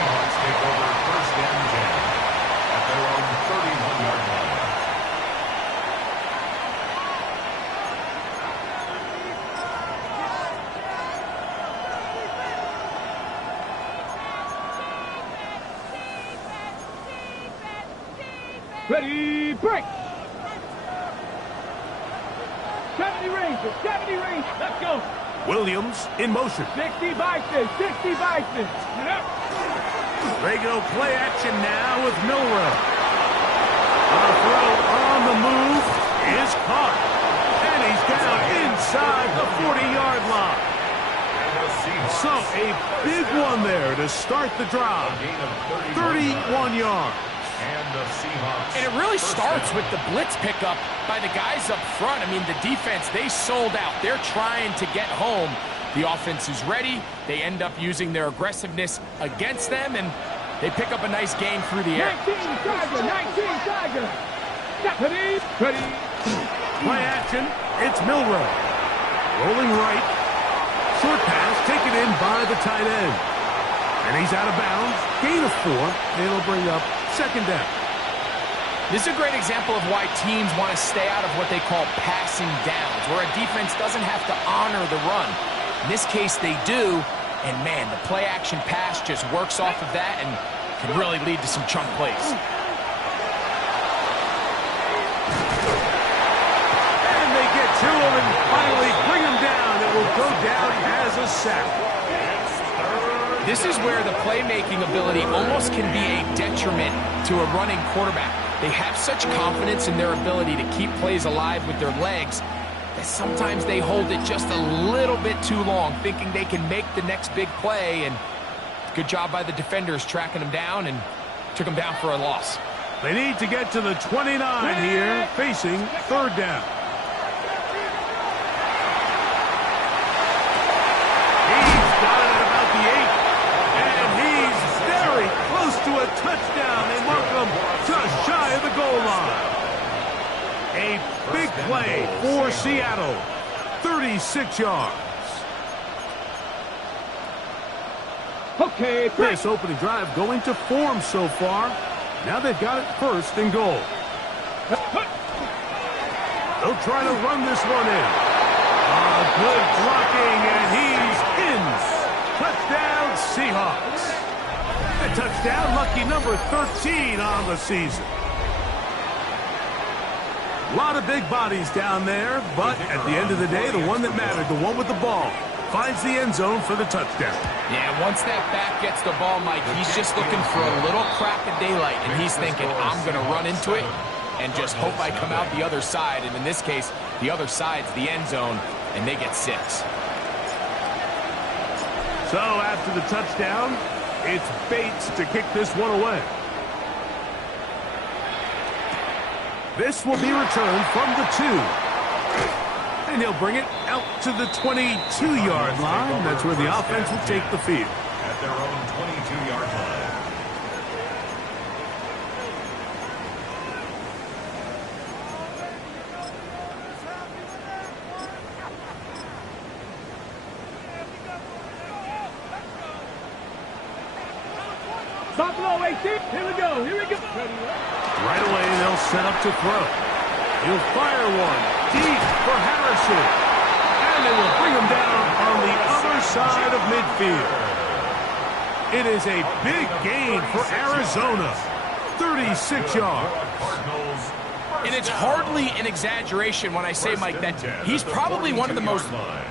Seahawks take over first and 10 at their own 31-yard line. Ready, break! 70 range, 70 range, let's go! Williams in motion. 60 Bison, 60 Bison! They go play action now with Milroe. A throw on the move is caught. And he's down inside the 40-yard line. So a big one there to start the drive. 31 yards. And it really starts with the blitz pickup by the guys up front. I mean, the defense, they sold out. They're trying to get home. The offense is ready. They end up using their aggressiveness against them, and they pick up a nice gain through the air. 19 Tiger, 19 Tiger! Ready, ready. Play action, it's Milroe. Rolling right. Short pass taken in by the tight end. And he's out of bounds. Gain of 4. It'll bring up second down. This is a great example of why teams want to stay out of what they call passing downs, where a defense doesn't have to honor the run. In this case, they do. And, man, the play-action pass just works off of that and can really lead to some chunk plays. And they get to him and finally bring him down. It will go down as a sack. This is where the playmaking ability almost can be a detriment to a running quarterback. They have such confidence in their ability to keep plays alive with their legs that sometimes they hold it just a little bit too long, thinking they can make the next big play. And good job by the defenders tracking them down and took them down for a loss. They need to get to the 29 here, facing third down. To a touchdown. They mark him just shy of the goal line. A big play for Seattle. 36 yards. Okay, this opening drive going to form so far. Now they've got it first and goal. They'll try to run this one in. Good blocking, and he's in. Touchdown, Seahawks. A touchdown, lucky number 13 on the season. A lot of big bodies down there, but at the end of the day, the one that mattered, the one with the ball, finds the end zone for the touchdown. Yeah, once that back gets the ball, Mike, he's just looking for a little crack of daylight, and he's thinking, I'm going to run into it and just hope I come out the other side. And in this case, the other side's the end zone, and they get 6. So after the touchdown, it's Bates to kick this one away. This will be returned from the 2. And he'll bring it out to the 22-yard line. That's where the offense will take the field. At their own 22-yard line. Buffalo 18, here we go, here we go. Right away, they'll set up to throw. He'll fire one deep for Harrison. And they will bring him down on the other side of midfield. It is a big gain for Arizona. 36 yards. And it's hardly an exaggeration when I say, Mike, that he's probably one of the most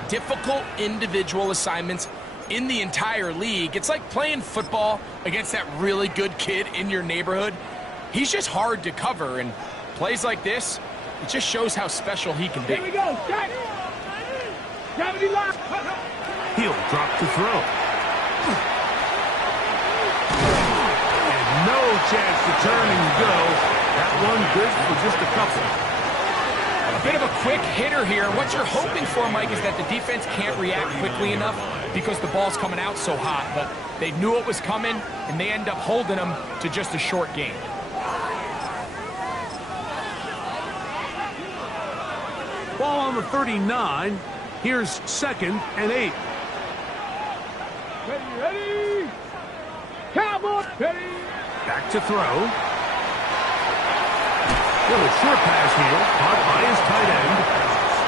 difficult individual assignments in the entire league. It's like playing football against that really good kid in your neighborhood. He's just hard to cover, and plays like this, it just shows how special he can be. Here we go, set. Gravity lock. He'll drop to throw. And no chance to turn and go. That one good for just a couple. A bit of a quick hitter here. What you're hoping for, Mike, is that the defense can't react quickly enough because the ball's coming out so hot. But they knew it was coming, and they end up holding them to just a short gain. Ball on the 39. Here's 2nd and 8. Ready, ready. Cowboys. Back to throw. Little short pass here, caught by his tight end.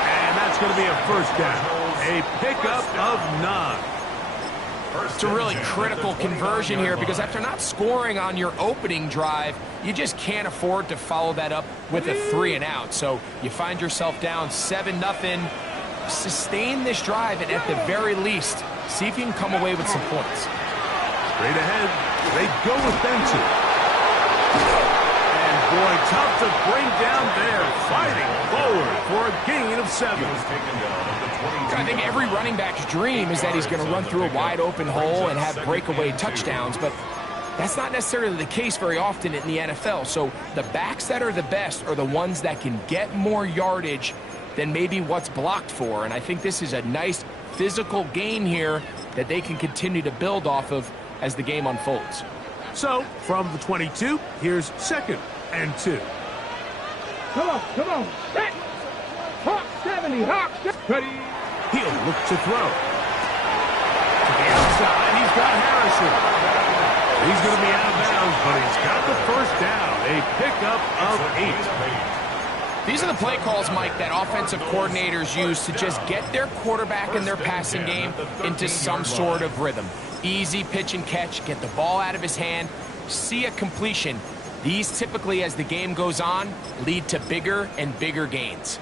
And that's going to be a first down. A pickup of 9. It's a really critical conversion here because after not scoring on your opening drive, you just can't afford to follow that up with a 3 and out. So you find yourself down 7-0. Sustain this drive and at the very least, see if you can come away with some points. Straight ahead, they go with Benson. And boy, tough to bring down there, fighting forward for a gain of 7. I think every running back's dream is that he's going to run through a wide open hole and have breakaway touchdowns, but that's not necessarily the case very often in the NFL. So the backs that are the best are the ones that can get more yardage than maybe what's blocked for. And I think this is a nice physical gain here that they can continue to build off of as the game unfolds. So from the 22, here's 2nd and 2. Come on. Set. Hawk 70. Hawk 70. He'll look to throw. To the outside, he's got Harrison. He's going to be out of bounds, but he's got the first down. A pickup of 8. These are the play calls, Mike, that offensive coordinators use to just get their quarterback and their passing game into some sort of rhythm. Easy pitch and catch, get the ball out of his hand, see a completion. These typically, as the game goes on, lead to bigger and bigger gains.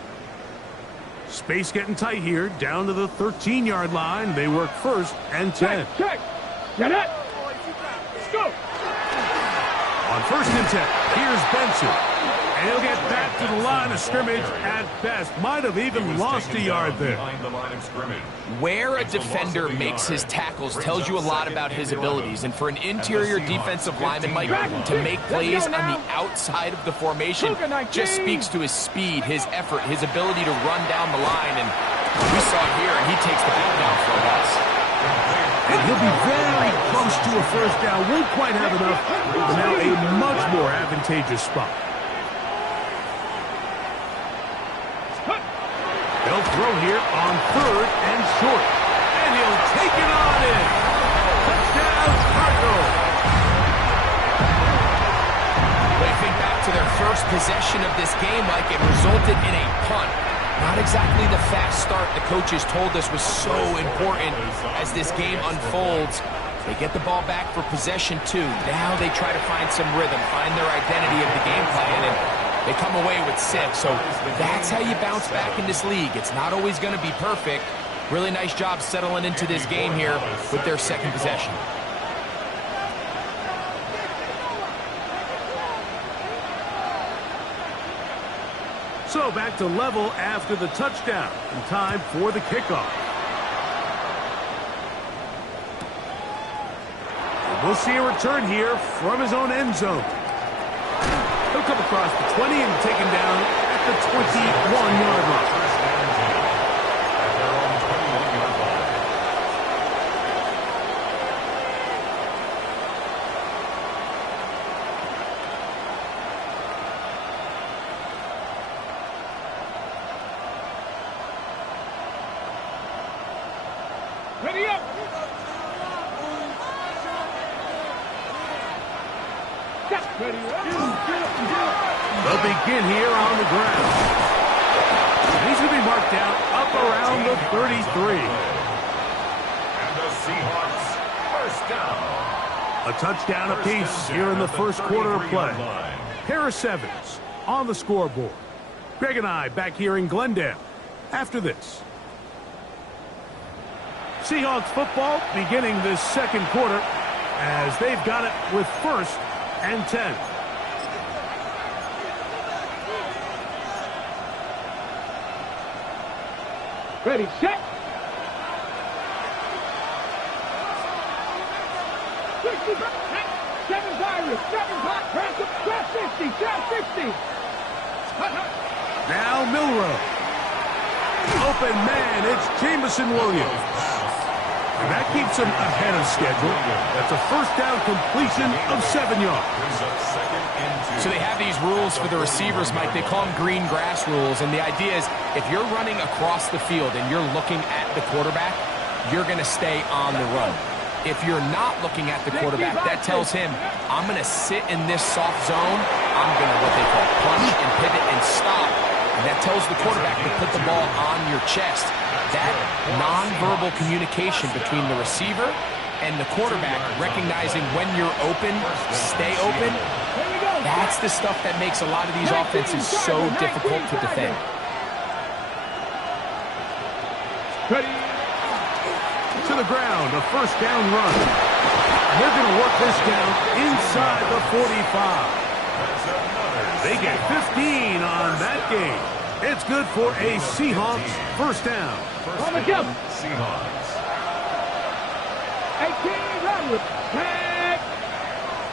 Space getting tight here, down to the 13-yard line. They work 1st and 10. Check. Get it. Let's go. On 1st and 10, here's Benson. And he'll get back to the line of scrimmage at best. Might have even lost a yard there. Where a defender makes his tackles tells you a lot about his abilities. And for an interior defensive lineman, Mike, to make plays on the outside of the formation just speaks to his speed, his effort, his ability to run down the line. And we saw it here, and he takes the ball down for a loss. And he'll be very close to a first down. Won't quite have enough, but now a much more advantageous spot. They'll throw here on 3rd and short. And he'll take it on in. Touchdown, Cardinals. They think back to their first possession of this game, like it resulted in a punt. Not exactly the fast start the coaches told us was so important as this game unfolds. They get the ball back for possession 2. Now they try to find some rhythm, find their identity of the game plan, and they come away with 6. So that's how you bounce back in this league. It's not always going to be perfect. Really nice job settling into this game here with their 2nd possession. So back to level after the touchdown. And time for the kickoff. And we'll see a return here from his own end zone. He'll come across the 20 and taken down at the 21-yard line. Ready up. Ready up. They'll begin here on the ground. He's going to be marked down up around the 33. And the Seahawks, first down. A touchdown apiece here in the first quarter of play. Harris Evans on the scoreboard. Greg and I back here in Glendale after this. Seahawks football beginning this 2nd quarter as they've got it with 1st and 10. Ready, set. Seven's Irish, 7's hot, press 60, 60. Now Milroe. Open man, it's Jameson Williams. And that keeps him ahead of schedule. That's a first down completion of 7 yards. So they have these rules for the receivers, Mike. They call them green grass rules. And the idea is if you're running across the field and you're looking at the quarterback, you're going to stay on the run. If you're not looking at the quarterback, that tells him, I'm going to sit in this soft zone. I'm going to what they call punch and pivot and stop. And that tells the quarterback to put the ball on your chest. That nonverbal communication between the receiver and the quarterback, recognizing when you're open, stay open, that's the stuff that makes a lot of these offenses so difficult to defend. Ready. To the ground, a first down run. They're going to work this down inside the 45. They get 15 on that game. It's good for a Seahawks first down. Seahawks. 18, run with tag.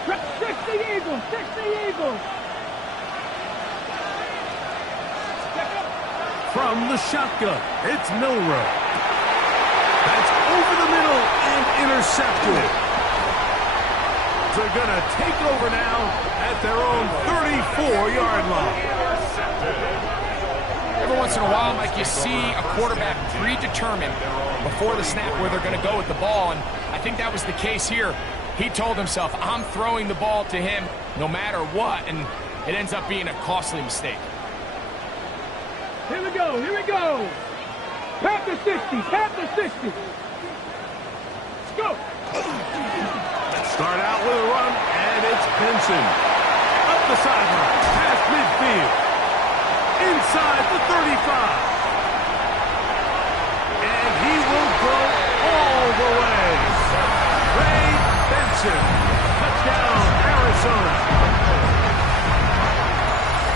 60 Eagles, 60 Eagles. From the shotgun, it's Milroe. That's over the middle and intercepted. They're going to take over now at their own 34-yard line. Every once in a while, Mike, you see a quarterback predetermined before the snap where they're going to go with the ball, and I think that was the case here. He told himself, I'm throwing the ball to him no matter what, and it ends up being a costly mistake. Here we go, here we go. Panther 60, Panther 60. Let's go. Start out with a run, and it's Benson. Up the sideline, past midfield. Inside the 35. And he will go all the way. Ray Benson. Touchdown, Arizona.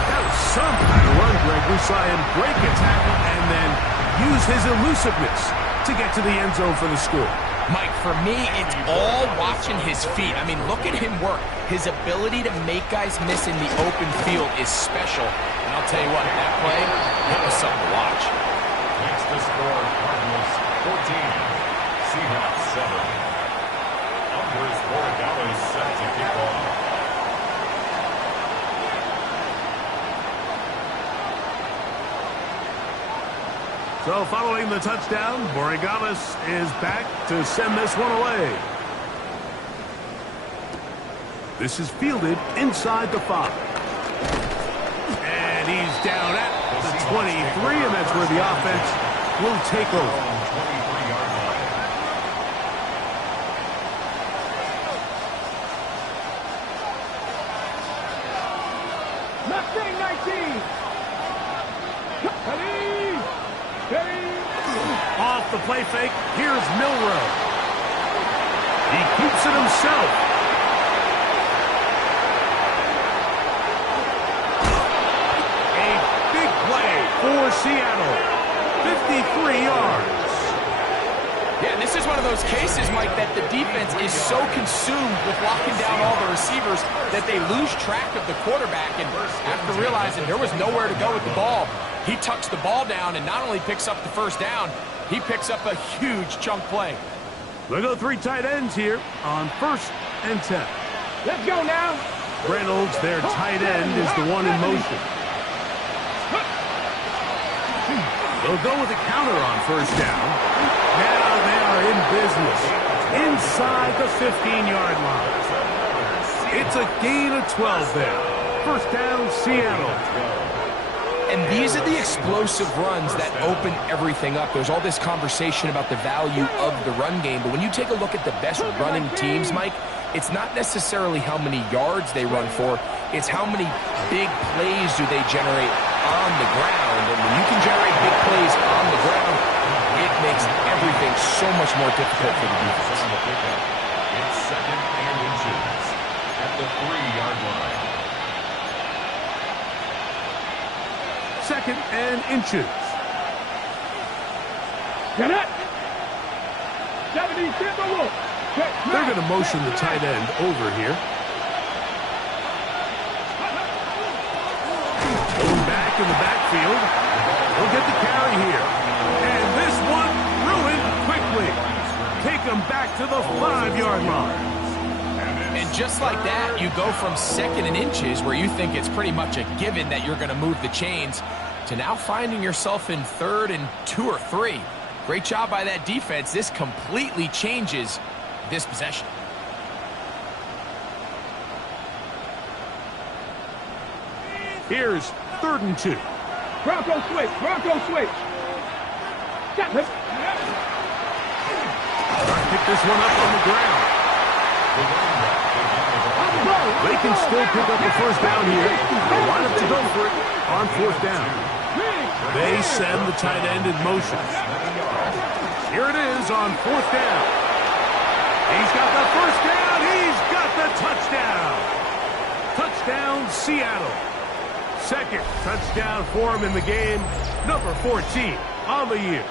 That was some kind of run, Greg. We saw him break a tackle and then use his elusiveness to get to the end zone for the score. Mike, for me, it's all watching his feet. I mean, look at him work. His ability to make guys miss in the open field is special. And I'll tell you what, that play, it was something to watch. Next to score, Cardinals 14, Seahawks 7. Umbers Borregales is set to kick off. So following the touchdown, Borregales is back to send this one away. This is fielded inside the 5. And he's down at the 23, and that's where the offense will take over. 23-yard line. Mustang 19. Off the play fake, here's Milroe. He keeps it himself. A big play for Seattle. 53 yards. Yeah, this is one of those cases, Mike, that the defense is so consumed with locking down all the receivers that they lose track of the quarterback. And after realizing there was nowhere to go with the ball, he tucks the ball down and not only picks up the first down, he picks up a huge chunk play. We'll go 3 tight ends here on 1st and 10. Let's go now. Reynolds, their tight end, is the one in motion. They'll go with a counter on 1st down. Now they are in business inside the 15-yard line. It's a gain of 12 there. 1st down, Seattle. And these are the explosive runs that open everything up. There's all this conversation about the value of the run game, but when you take a look at the best running teams, Mike, it's not necessarily how many yards they run for, it's how many big plays do they generate on the ground. And when you can generate big plays on the ground, it makes everything so much more difficult for the defense. It's 2nd and inches at the 3-yard line. 2nd and inches. Get it. 70 Timberwolves. They're going to motion the tight end over here. Going back in the backfield. He'll get the carry here. And this one ruined quickly. Take him back to the 5-yard line. And just like that, you go from 2nd and inches, where you think it's pretty much a given that you're going to move the chains, to now finding yourself in 3rd and 2 or 3. Great job by that defense. This completely changes this possession. Here's 3rd and 2. Bronco switch. Bronco switch. Got it. Pick this one up on the ground. They can still pick up the first down here. They line up to go for it on 4th down. They send the tight end in motion. Here it is on 4th down. He's got the first down. He's got the touchdown. Touchdown, Seattle. 2nd touchdown for him in the game. Number 14 on the year.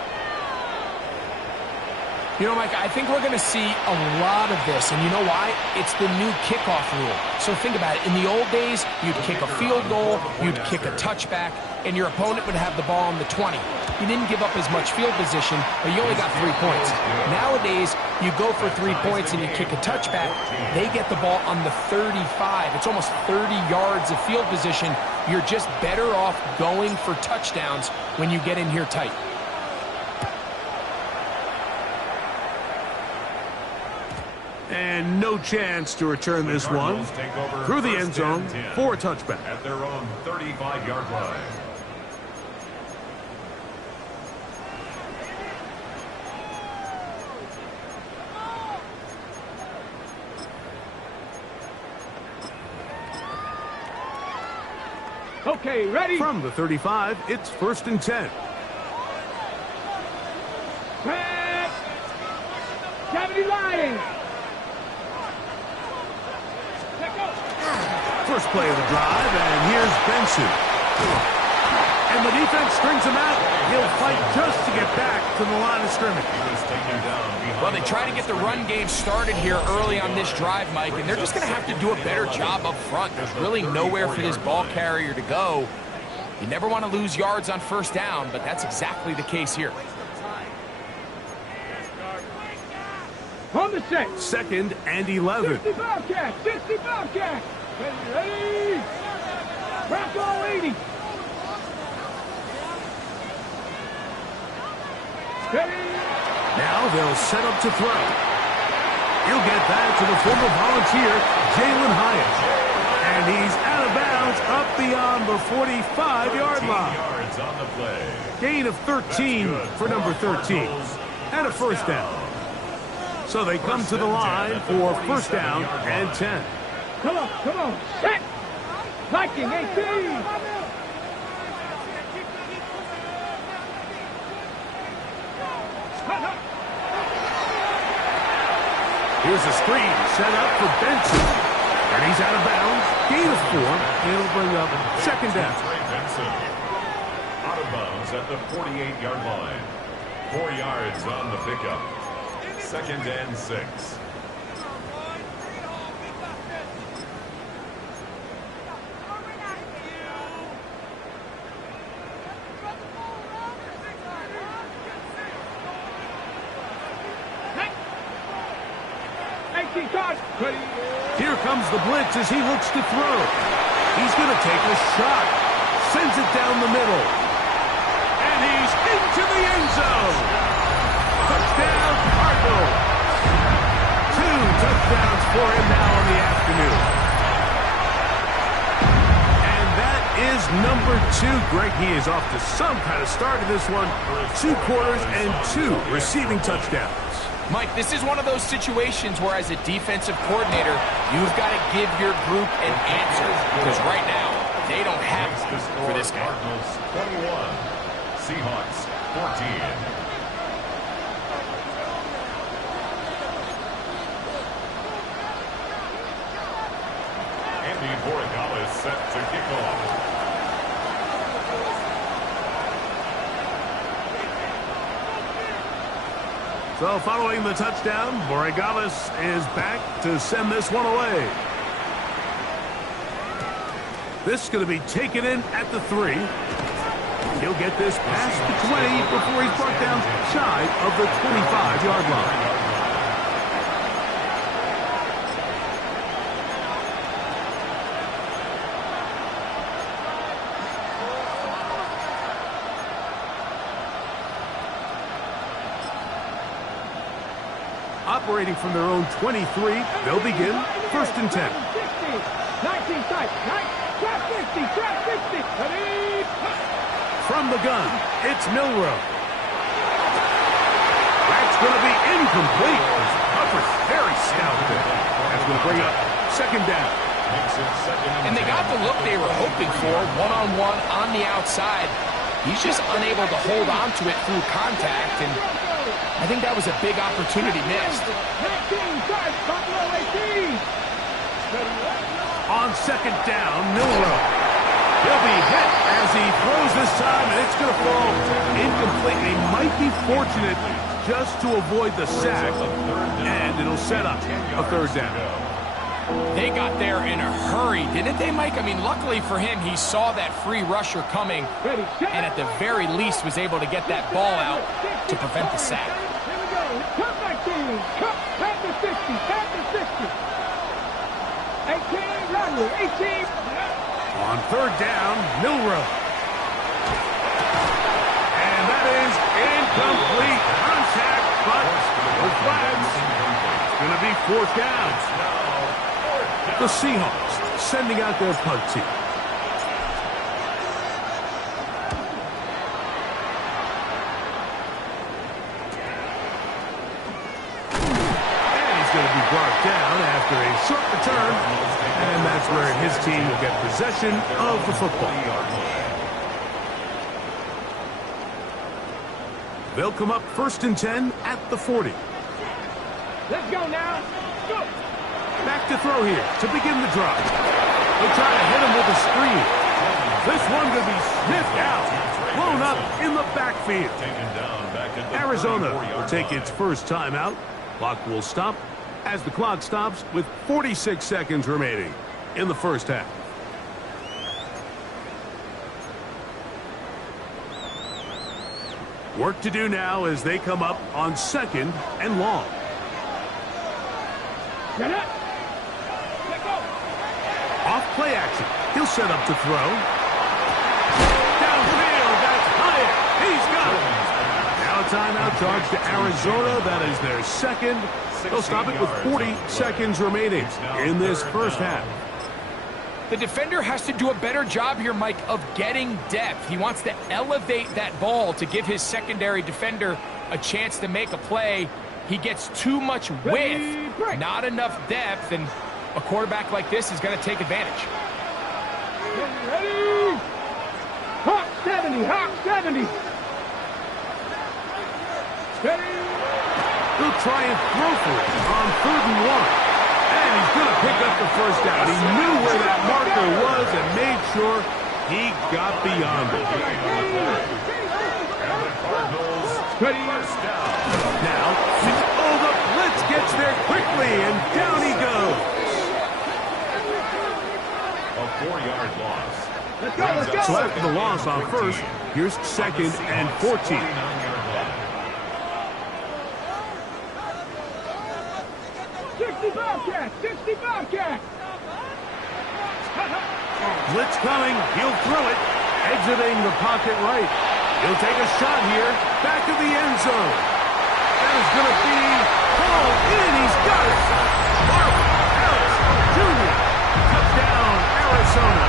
You know, Mike, I think we're going to see a lot of this, and you know why? It's the new kickoff rule. So think about it. In the old days, you'd kick a field goal, you'd kick a touchback, and your opponent would have the ball on the 20. You didn't give up as much field position, but you only got 3 points. Nowadays, you go for 3 points and you kick a touchback, they get the ball on the 35. It's almost 30 yards of field position. You're just better off going for touchdowns when you get in here tight. And no chance to return this one through the end zone for a touchback. At their own 35-yard line. Okay, ready? From the 35, it's 1st and 10. Pass. Gravity line. First play of the drive, and here's Benson. And the defense strings him out. He'll fight just to get back to the line of scrimmage. Well, they try to get the run game started here early on this drive, Mike, and they're just going to have to do a better job up front. There's really nowhere for this ball carrier to go. You never want to lose yards on 1st down, but that's exactly the case here. On the set. 2nd and 11. 60 Bobcat. 60 Bobcat. Ready. Bronco 80. Ready. Now they'll set up to throw. He'll get that to the former Volunteer, Jalen Hyatt. And he's out of bounds up beyond the 45-yard line. Yards on the play. Gain of 13 for number 13. And a 1st down. So they come to the line for 1st down and 10. Come on, come on. Set. Viking 18. Here's a screen set up for Benson. And he's out of bounds. Gain of 4. It'll bring up 2nd down. Trey Benson. Out of bounds at the 48-yard line. 4 yards on the pickup. 2nd and 6. Here comes the blitz as he looks to throw. He's going to take a shot. Sends it down the middle. And he's into the end zone. Touchdown, Cardinals. 2 touchdowns for him now in the afternoon. And that is number 2. Greg, he is off to some kind of start in this one. 2 quarters and 2 receiving touchdowns. Mike, this is one of those situations where as a defensive coordinator, you've got to give your group an answer. Because right now, they don't have one for this guy. Cardinals 21. Seahawks 14. Andy Borregales set to kick off. So following the touchdown, Borregales is back to send this one away. This is going to be taken in at the 3. He'll get this past the 20 before he's brought down shy of the 25-yard line. operating from their own 23. They'll begin first and 10. 19 sight. Trap 50. Ready? From the gun, it's Milroe. That's going to be incomplete. Coverage very stout there. That's going to bring up second down. And they got the look they were hoping for, one-on-one on the outside. He's just unable to hold on to it through contact, and I think that was a big opportunity missed. 19 sight. Buffalo 18. On second down, Milroe. He'll be hit as he throws this time, and it's going to fall incomplete. He might be fortunate just to avoid the sack, and it'll set up a third down. They got there in a hurry, didn't they, Mike? I mean, luckily for him, he saw that free rusher coming, and at the very least was able to get that ball out to prevent the sack. Here we go. Cut back team. Cut. Pat the 60. 18. Rodney. 18. On third down, Milroe. And that is incomplete. Contact, but with flags. It's going to be fourth down. The Seahawks sending out their punt team. And he's going to be brought down after a short return. And that's where his team will get possession of the football. They'll come up first and 10 at the 40. Let's go now. Go. Back to throw here to begin the drive. They try to hit him with a screen. This one could be sniffed out, blown up in the backfield. Arizona will take its first timeout. Clock will stop as the clock stops with 46 seconds remaining in the first half. Work to do now as they come up on second and long. Get it. Let go. Off play action. He'll set up to throw. Downfield, that's Hyatt. He's got it. Now a timeout charge to Arizona. That is their second. They'll stop it with 40 seconds remaining in this first half. The defender has to do a better job here, Mike, of getting depth. He wants to elevate that ball to give his secondary defender a chance to make a play. He gets too much width, not enough depth, and a quarterback like this is going to take advantage. Ready? Hawk 70. Hawk 70. Ready? He'll try and throw for it on third and one. And he's going to pick up the first down. He knew where that marker was and made sure he got beyond it. Ready? Now, the blitz gets there quickly, and down he goes. A 4-yard loss. Let's go. Let's go. So after the loss on first, here's second and 14. 60 Bobcat. Blitz coming. He'll throw it. Exiting the pocket right. He'll take a shot here. Back of the end zone. That is going to be pulled in. He's got it. Marvin Harris Jr. Touchdown, Arizona.